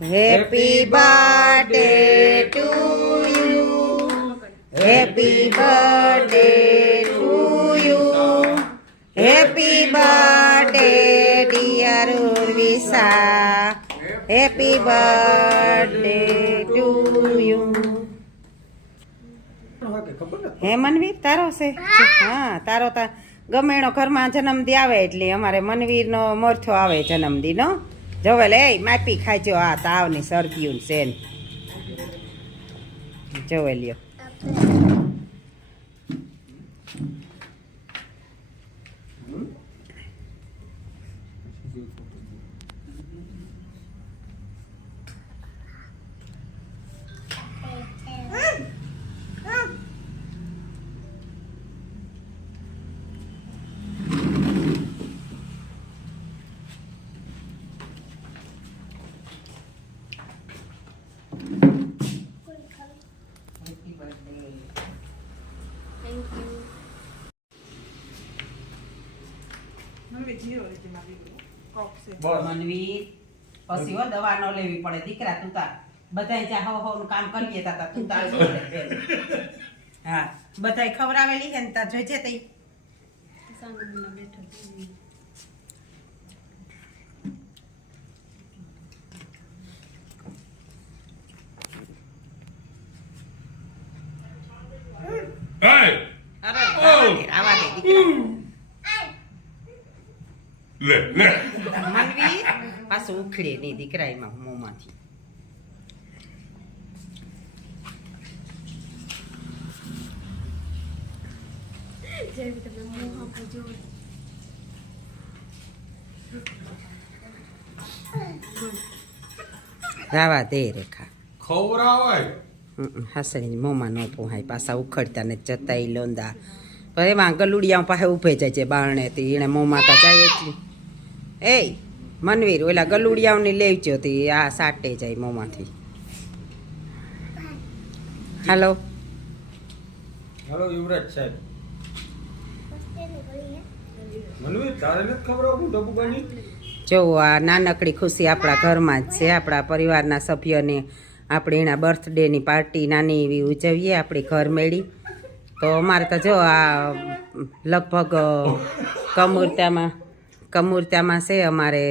Happy birthday to you happy birthday to you happy birthday, dear Urvisa. Happy birthday to you હે મનવીર તારો છે? હા તારો તા ગમે એનો ઘરમાં જન્મદી આવે એટલે અમારે મનવીરનો મોરથો આવે જન્મદીનો જોવે લે માપી ખાજો આ તાવ ને શરદીયું ને સેન જોવે લ્યો પછી હો દવા ન લેવી પડે. દીકરા તું તાર. બધાય જ્યાં હો હો નું કામ કરીએ તા તા. તું તાર હા બધાય ખવડાવેલી છે ને તાર જોઈજે તઈ? Hey! અરે આવા દે આવા દે દીકરા લે લે. મનવીર પાછું ઉખડે નહીં દીકરા એમાં મોંમાંથી. રાવા દે રેખા. ખવરાવાય હાસણીની મોંમાં ન પોહાય પાછા ઉખડતા ને જતા લોંદા. પણ એમાં ગલુડિયા પાસે ઉભે જાય છે બારણે થી એને મોંમાં તા જાય એટલી એ મનવીર ઓલા ગલુડિયાઓની લેવજો હતી આ સાટે જાય મોંમાંથી. હાલો. હાલો યુવરાજ સાહેબ. મનવીર તારે નથી ખબર આપું ડબ્બુબાની જો આ નાનકડી ખુશી આપણા ઘરમાં જ છે. આપણા પરિવારના સભ્યોને આપણે એના બર્થડેની પાર્ટી નાની એવી ઉજવીએ આપણી ઘર મેળી. તો અમારે તો જો આ લગભગ કમૂરતામાં કમૂરતામાં છે, અમારે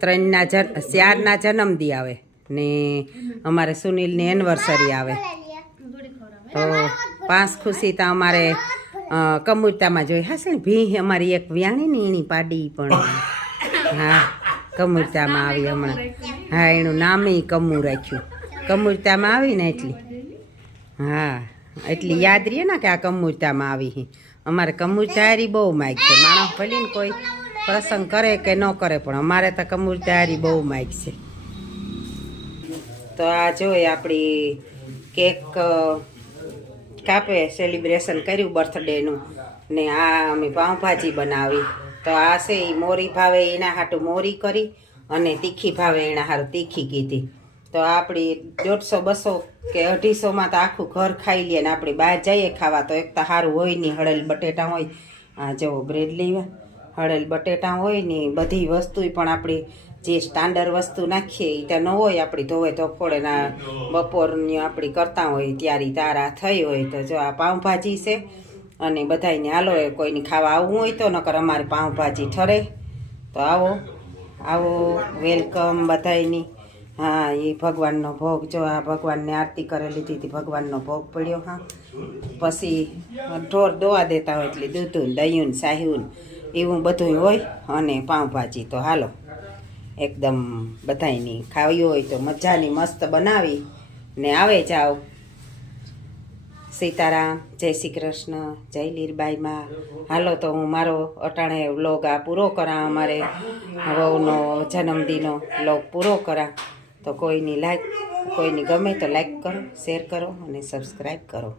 ત્રણના જન, ચારના જન્મદી આવે ને અમારે સુનિલની એનિવર્સરી આવે. તો પાંચ ખુશી તો અમારે કમૂરતામાં જોઈ હશે ને? ભી અમારી એક વ્યાણી ને એની પાડી પણ. હા, કમૂરતામાં આવી હમણાં. હા, એનું નામે કમુ રાખ્યું. કમૂરતામાં આવી ને એટલી. હા, એટલી યાદ રહીએ ને કે આ કમૂરતામાં આવી અમારે કમૂરતારી બહુ માગ છે. માણસ ભલીને કોઈ પ્રસંગ કરે કે ન કરે, પણ અમારે તો કમૂરતારી બહુ માગ છે. તો આ જોઈએ આપણી કેક કાપે સેલિબ્રેશન કર્યું બર્થડેનું ને. આ અમે પાઉંભાજી બનાવી. તો આ છે એ મોરી ભાવે એના હાટું મોરી કરી અને તીખી ભાવે એના હારું તીખી કીધી. તો આપણી દોઢસો, બસો કે અઢીસોમાં તો આખું ઘર ખાઈ લઈએ ને આપણે બહાર જઈએ ખાવા તો એક તો સારું હોય નહીં હળેલ બટેટા હોય. આ જવો બ્રેડ લેવા. હળેલ બટેટા હોય ને બધી વસ્તુ પણ આપણી જે સ્ટાન્ડર્ડ વસ્તુ નાખીએ એ ત્યાં ન હોય આપણી. ધોવે ધોફોડે ના બપોરની આપણી કરતા હોય ત્યારે તારા થઈ હોય તો જો આ પાઉંભાજી છે અને બધાયને હાલો એ કોઈને ખાવા આવવું હોય તો નકર અમારે પાઉંભાજી ઠરે. તો આવો આવો વેલકમ બધાયની. હા એ ભગવાનનો ભોગ, જો આ ભગવાનને આરતી કરી લીધી હતી, ભગવાનનો ભોગ પડ્યો, હા. પછી ઢોર દોવા દેતા હોય એટલે દૂધું દહીં સાહ્યું એવું બધું હોય અને પાઉંભાજી તો હાલો. એકદમ બધાયની ખાવી હોય તો મજાની મસ્ત બનાવી ને આવે જાઓ. સીતારામ, જય શ્રી કૃષ્ણ, જય લીરબાઈમાં હાલો તો હું મારો અટાણે વ્લોગ આ પૂરો કરા અમારે વહુનો જન્મદિનો વ્લોગ પૂરો કરા. તો કોઈની લાઈક કોઈની ગમે તો લાઈક કરો શેર કરો અને સબસ્ક્રાઈબ કરો.